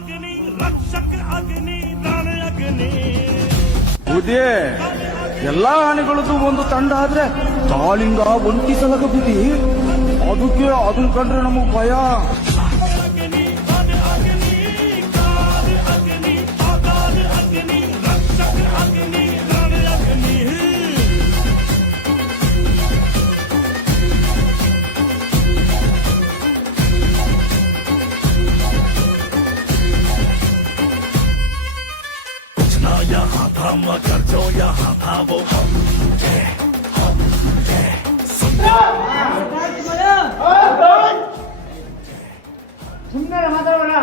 अग्नि रक्षक अग्नि रण अग्नि ಬುದ್ಧಿ ಎಲ್ಲಾ ಆನೆಗಳದ್ದು ಒಂದು ತಂಡ ಆದ್ರೆ ಕಾಳಿಂಗ ಒಂಟಿ ಸಲಗ ಬುದ್ಧಿ ಅದಕ್ಕೆ ಅದನ್ನ ಕಂಡ್ರೆ ನಮಗ್ ಭಯ. अग्नि वन अग्नि काल अग्नि पाताल अग्नि रक्षक अग्नि रण अग्नि कुछ ना यहाँ था मगर जो यहाँ था वो हम थे ಸುಮ್ಮನೆ ಮಾತಾಡೋಣ.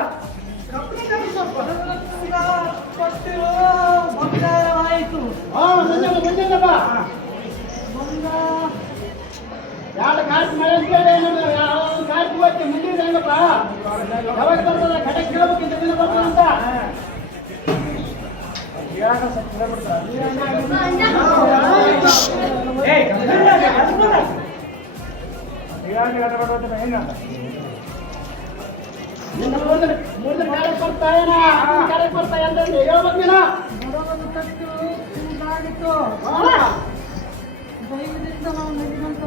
ಬಂಗಾರವಾಯಿತು. ಎರಡು ಕಾಸು ಮಳೆ ಅಂತೇಳಿ ಕಾಸು ಹೋಗಿ ಮುಂದಿನ ಹೆಂಗಪ್ಪ ಯಾವಾಗ ಬರ್ತದ ಕಡೆ ಕೇಳಬೇಕಿಂತ ದಿನ ಬರ್ತದಂತ ಮುಂದಿನ ಕಾರ್ಯಕ್ಕೆ ಬರ್ತಾಯನ ಕಾರ್ಯಕ್ಕೆ ಬರ್ತಾಯ ಅಂತ ಹೇಳ್ಬೇಕಿನ ಬಡವರು ಕಟ್ಟು ಇದಾಗಿತ್ತು. ದೈವದಿಂದ ನಾವು ನಡೆದಂತ